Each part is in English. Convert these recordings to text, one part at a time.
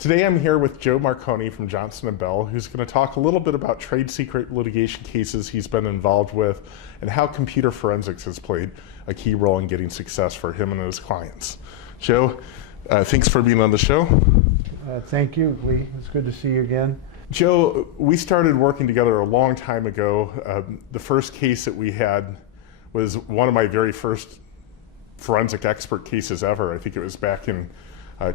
Today I'm here with Joe Marconi from Johnson & Bell, who's going to talk a little bit about trade secret litigation cases he's been involved with and how computer forensics has played a key role in getting success for him and his clients. Joe, thanks for being on the show. Thank you, Lee. It's good to see you again. Joe, we started working together a long time ago. The first case that we had was one of my very first forensic expert cases ever. I think it was back in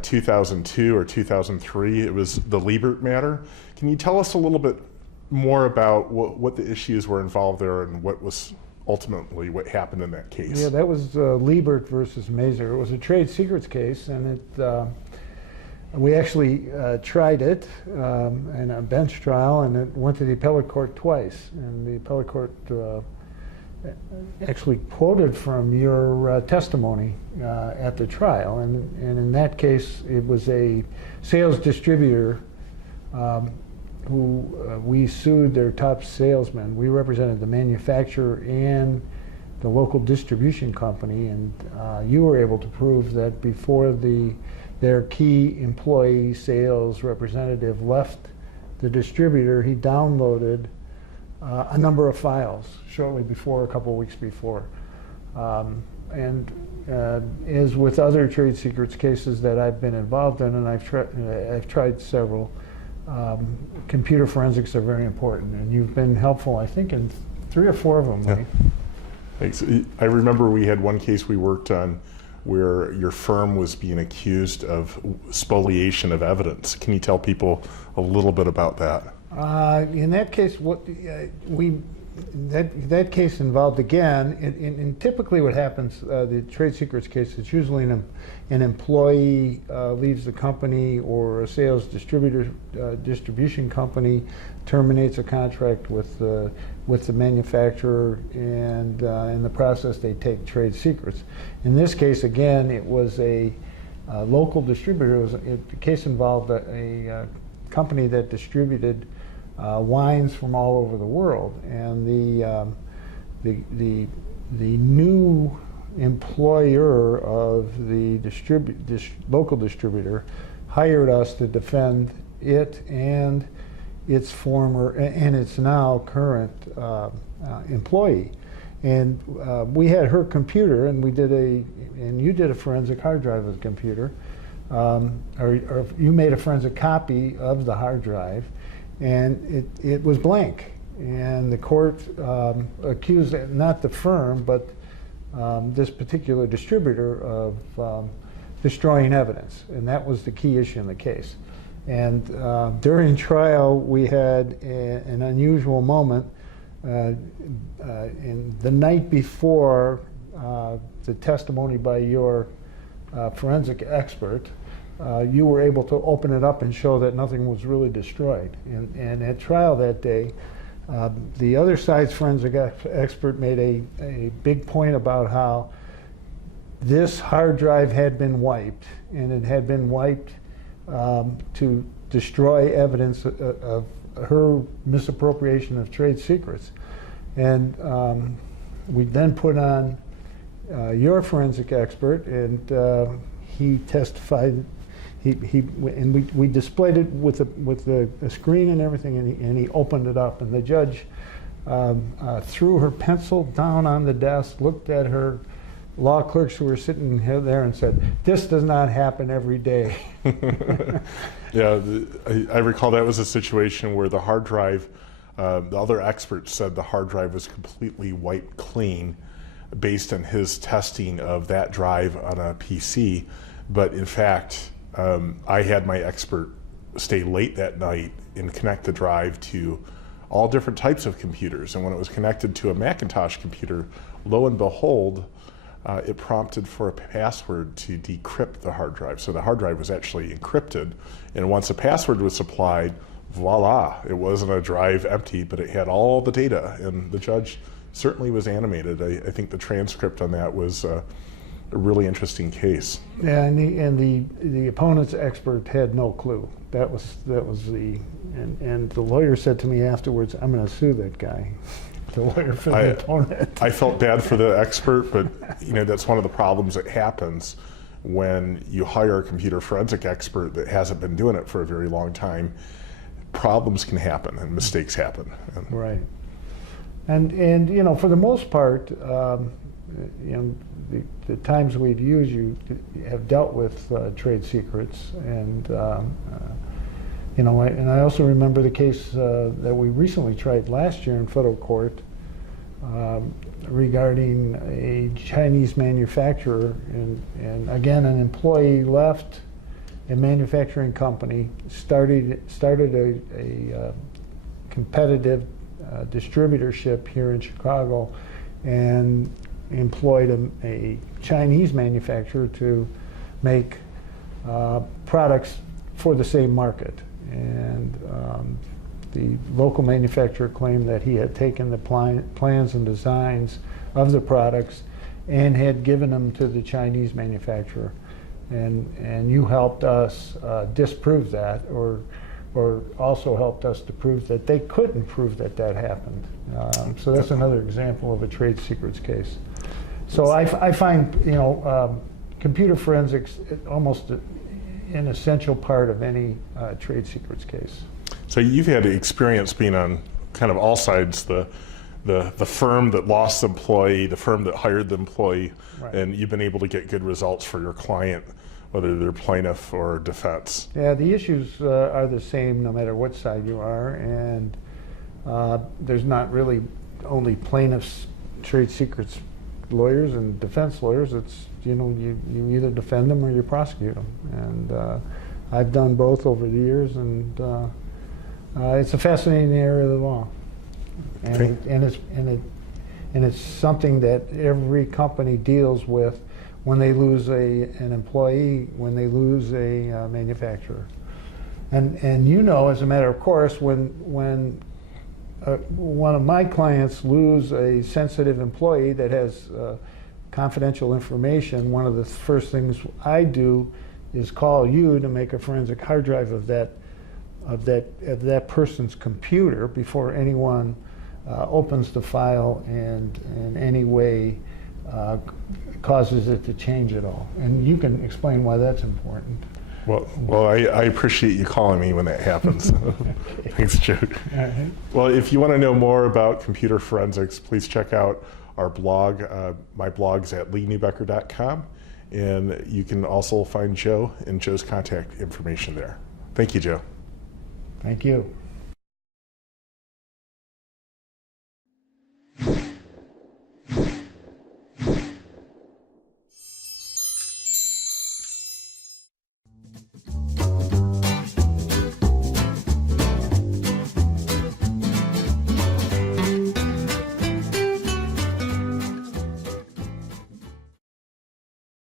2002 or 2003. It was the Liebert matter. Can you tell us a little bit more about what the issues were involved there and what was ultimately what happened in that case? Yeah, that was Liebert versus Mazur. It was a trade secrets case, and we actually tried it in a bench trial, and it went to the appellate court twice. And the appellate court actually quoted from your testimony at the trial, and in that case it was a sales distributor who we sued their top salesman. We represented the manufacturer and the local distribution company, and you were able to prove that before their key employee sales representative left the distributor, he downloaded a number of files shortly before, a couple of weeks before. And as with other trade secrets cases that I've been involved in, and I've tried several, computer forensics are very important, and you've been helpful, I think, in 3 or 4 of them. Yeah. Right? Thanks. I remember we had one case we worked on where your firm was being accused of spoliation of evidence. Can you tell people a little bit about that? In that case, that case involved, again, and typically what happens, the trade secrets case, it's usually an employee leaves the company, or a sales distribution company terminates a contract with the manufacturer, and in the process they take trade secrets. In this case, again, it was a local distributor. The case involved a company that distributed wines from all over the world, and the new employer of the local distributor hired us to defend it and its former and its now current employee. And we had her computer, and you did a forensic hard drive of the computer, or you made a forensic copy of the hard drive, and it was blank. And the court accused not the firm, but this particular distributor of destroying evidence, and that was the key issue in the case. And during trial, we had an unusual moment. In the night before the testimony by your forensic expert, you were able to open it up and show that nothing was really destroyed. And at trial that day, the other side's forensic expert made a big point about how this hard drive had been wiped, and it had been wiped to destroy evidence of her misappropriation of trade secrets. And we then put on your forensic expert, and he testified. We displayed it with a screen and everything, and he opened it up, and the judge threw her pencil down on the desk, looked at her law clerks who were sitting there, and said, "This does not happen every day." Yeah, I recall that was a situation where the hard drive, the other experts said the hard drive was completely wiped clean based on his testing of that drive on a PC, but in fact, I had my expert stay late that night and connect the drive to all different types of computers. And when it was connected to a Macintosh computer, lo and behold, it prompted for a password to decrypt the hard drive. So the hard drive was actually encrypted. And once a password was supplied, voila, it wasn't a drive empty, but it had all the data. And the judge certainly was animated. I think the transcript on that was a really interesting case. Yeah, and the opponent's expert had no clue. That was and the lawyer said to me afterwards, "I'm going to sue that guy." The lawyer for the opponent. I felt bad for the expert, but that's one of the problems that happens when you hire a computer forensic expert that hasn't been doing it for a very long time, problems can happen and mistakes happen. Right. And you know, for the most part, you know, the times we've used, you have dealt with trade secrets, and you know, I also remember the case that we recently tried last year in federal court regarding a Chinese manufacturer, and again, an employee left a manufacturing company, started a competitive distributorship here in Chicago, and employed a Chinese manufacturer to make products for the same market. And the local manufacturer claimed that he had taken the plans and designs of the products and had given them to the Chinese manufacturer. And you helped us disprove that, or also helped us to prove that they couldn't prove that that happened. So that's another example of a trade secrets case. So I find, you know, computer forensics almost an essential part of any trade secrets case. So you've had experience being on kind of all sides, the firm that lost the employee, the firm that hired the employee, right. And you've been able to get good results for your client, whether they're plaintiff or defense. Yeah, the issues are the same no matter what side you are, and there's not really only plaintiffs, trade secrets lawyers and defense lawyers. It's, you know, you either defend them or you prosecute them, and I've done both over the years, and it's a fascinating area of the law, and Okay. it's something that every company deals with when they lose an employee, when they lose a manufacturer. And you know, as a matter of course, when one of my clients lose a sensitive employee that has confidential information, one of the first things I do is call you to make a forensic hard drive of that person's computer before anyone opens the file and in any way causes it to change at all. And you can explain why that's important. Well, I appreciate you calling me when that happens. Thanks, Joe. Right. Well, if you want to know more about computer forensics, please check out our blog. My blog's at neubecker.com, and you can also find Joe and Joe's contact information there. Thank you, Joe. Thank you.